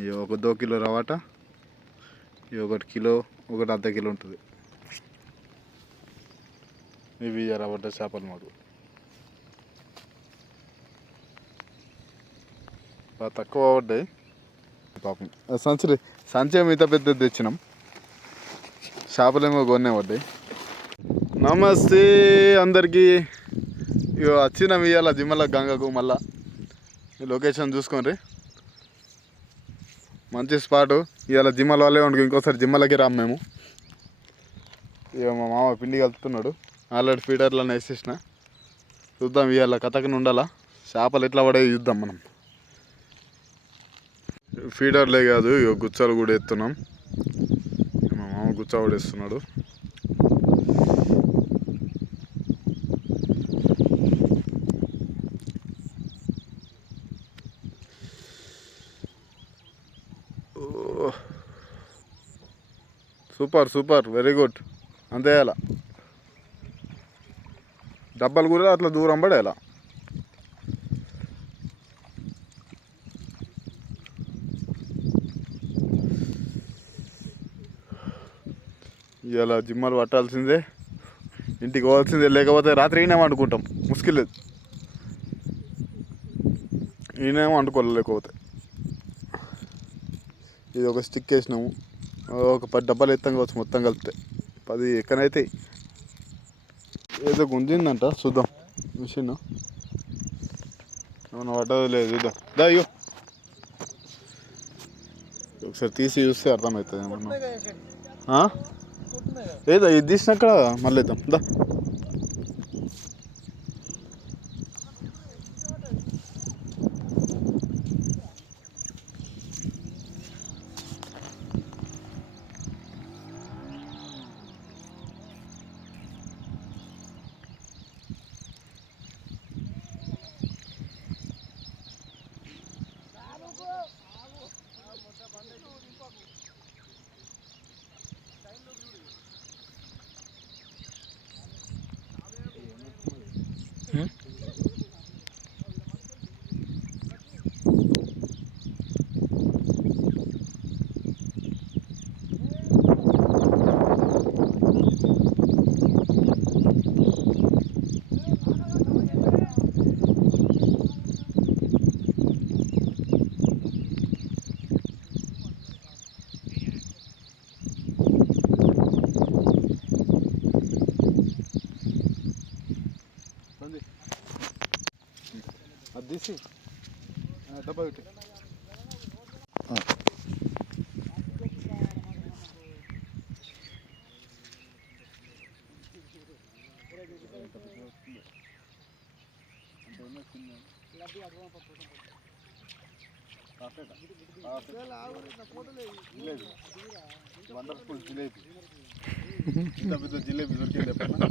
ఇది ఒక 2 కిలో రవాట, ఇది 1 కిలో, ఒకటి అర్ధ కిలో ఉంటుంది. ఇవి రవాట చేపలు మాకు బాగా తక్కువ పడ్డాయి పాపం. సంచి మిగతా పెద్ద తెచ్చినాం, చేపలేమో కొన్నే పడ్డాయి. నమస్తే అందరికీ. ఇక వచ్చినాం ఇవాళ జిమ్మల గంగకు. మళ్ళా ఈ లొకేషన్ చూసుకోండి, మంచి స్పాటు. ఇవాళ జిమ్మల వాళ్ళే ఉండుకు, ఇంకోసారి జిమ్మలకి రాము మేము. ఇక మా మామ పిండి కలుపుతున్నాడు, ఆల్రెడీ ఫీడర్లను వేసేసిన. చూద్దాం ఇవాళ కథకని ఉండాలా, చేపలు ఎట్లా పడాయి చూద్దాం మనం. ఫీడర్లే కాదు, ఇక గుచ్చాలు కూడా ఎత్తున్నాం. మా మామ గుచ్చ కూడా వేస్తున్నాడు. Super super, very good. అంతే అలా డబ్బాలు కూడా అట్లా దూరం పడేలా. ఇలా జిమ్మలు పట్టాల్సిందే, ఇంటికి పోవాల్సిందే. లేకపోతే రాత్రి ఈయనేమో అనుకుంటాం, ముసుకిలేదు. ఈయనేమో అనుకోలేకపోతే. ఇది ఒక స్టిక్ వేసినాము, ఒక 10 డబ్బాలు ఎత్తాం కావచ్చు మొత్తం కలిపితే. 10 ఎక్కనైతే. ఏదో గుంజిందంట, చూద్దాం. మిషన్ ఏమన్నా పడ్డదో లేదు చూద్దాం. అయ్యో ఒకసారి తీసి చూస్తే అర్థమవుతుంది ఏమన్నా. ఏదో ఇది తీసినాక మళ్ళీ ఇద్దాం దా. అది తీసి డబ్బా పెట్టి. వండర్ఫుల్ జిలేబీ, ఇంత పెద్ద జిలేబీ దొరికింది ఎప్పుడన్నా.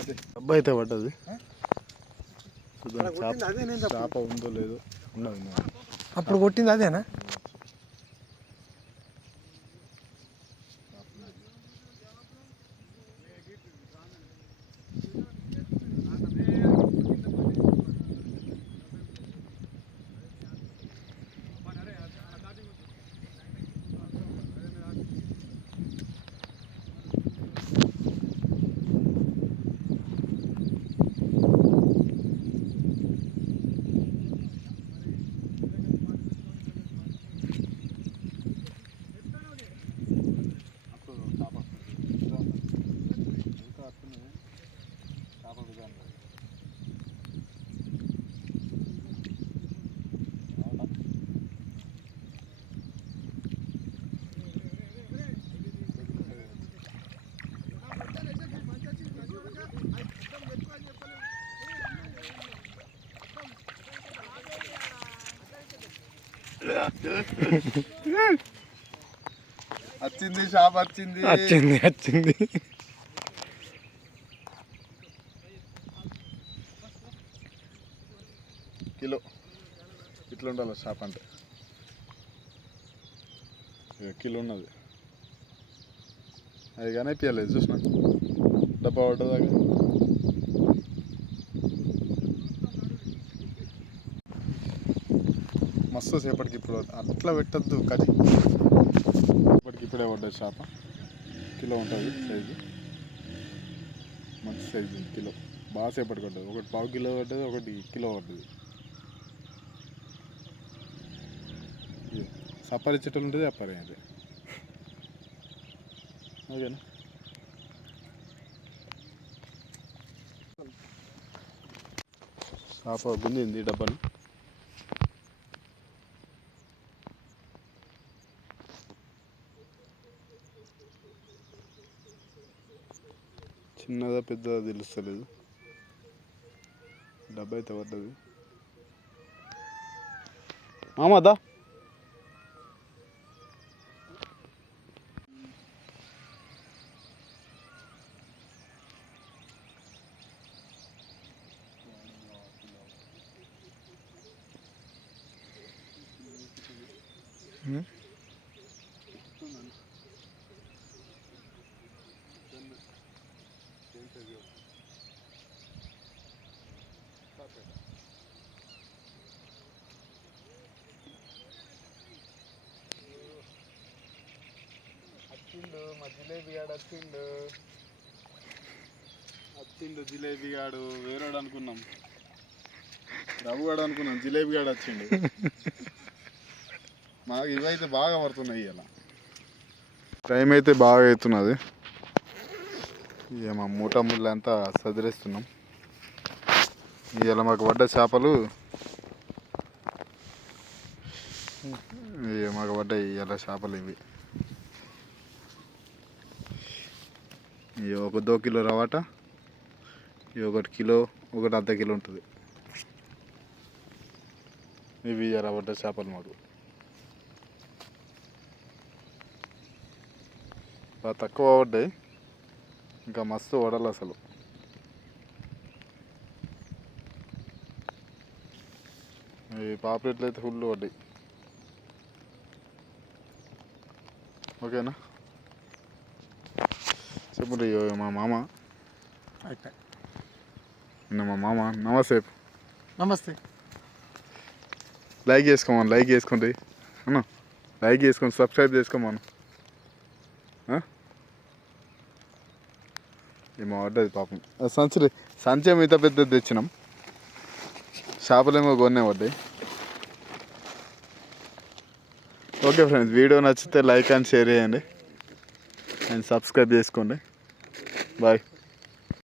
అదే డబ్బా అయితే పడ్డది. చేప ఉందో లేదో. అప్పుడు కొట్టింది అదేనా? వచ్చింది షాప్, వచ్చింది వచ్చింది వచ్చింది. కిలో ఇట్లా ఉండాలి షాప్ అంటే. కిలో ఉన్నది అది, కానీ పియలేదు చూసిన డబ్బా పడ్డదాకా. మస్తు సేపటికి ఇప్పుడు అట్లా పెట్టద్దు కది ఇప్పటికి ఇప్పుడే పడ్డది చేప కిలో ఉంటుంది సైజు మంచి సైజు ఉంది కిలో బాగా సేపటికి పడ్డది ఒకటి పావు కిలో పడ్డది ఒకటి కిలో పడ్డది సప్పరి చెట్టులు ఉంటుంది అప్పరి అది ఓకేనా చేప గుంజింది డబ్బాని చిన్నదా పెద్దదా తెలుస్తలేదు డబ్బా అయితే పడ్డది మామదా వచ్చిండు మా జిలేబీ గాడు వచ్చిండు జిలేబీ గాడు వేరేవాడు అనుకున్నాం రఘు గాడు అనుకున్నాం జిలేబీ గాడు వచ్చిండు మాకు ఇవైతే బాగా పడుతున్నాయి ఇలా టైం అయితే బాగా అవుతున్నది ఇక మా మూట ముళ్ళు అంతా సదిరేస్తున్నాం ఇవాళ మాకు పడ్డ చేపలు ఇక మాకు పడ్డాయి ఇవాళ చేపలు ఇవి ఇక ఒక 2 కిలో రవాట ఇవి 1 కిలో ఒకటి అర్ధ కిలో ఉంటుంది ఇవి ఇవాళ పడ్డ చేపలు మాకు బాగా తక్కువ పడ్డాయి ఇంకా మస్తు పడాలి అసలు ఈ పాపలెట్లు అయితే ఫుల్ పడ్డాయి ఓకేనా చెప్పండి మా మామ మా మామ నమస్తే నమస్తే లైక్ చేసుకోండి అన్న లైక్ చేసుకోండి సబ్స్క్రైబ్ చేసుకోమను ఏమో పడ్డది పాపం సంచి మిగతా పెద్దది తెచ్చినాం చేపలేమో కొన్నే పడ్డాయి ఓకే ఫ్రెండ్స్ వీడియో నచ్చితే లైక్ అండ్ షేర్ చేయండి అండ్ సబ్స్క్రైబ్ చేసుకోండి బాయ్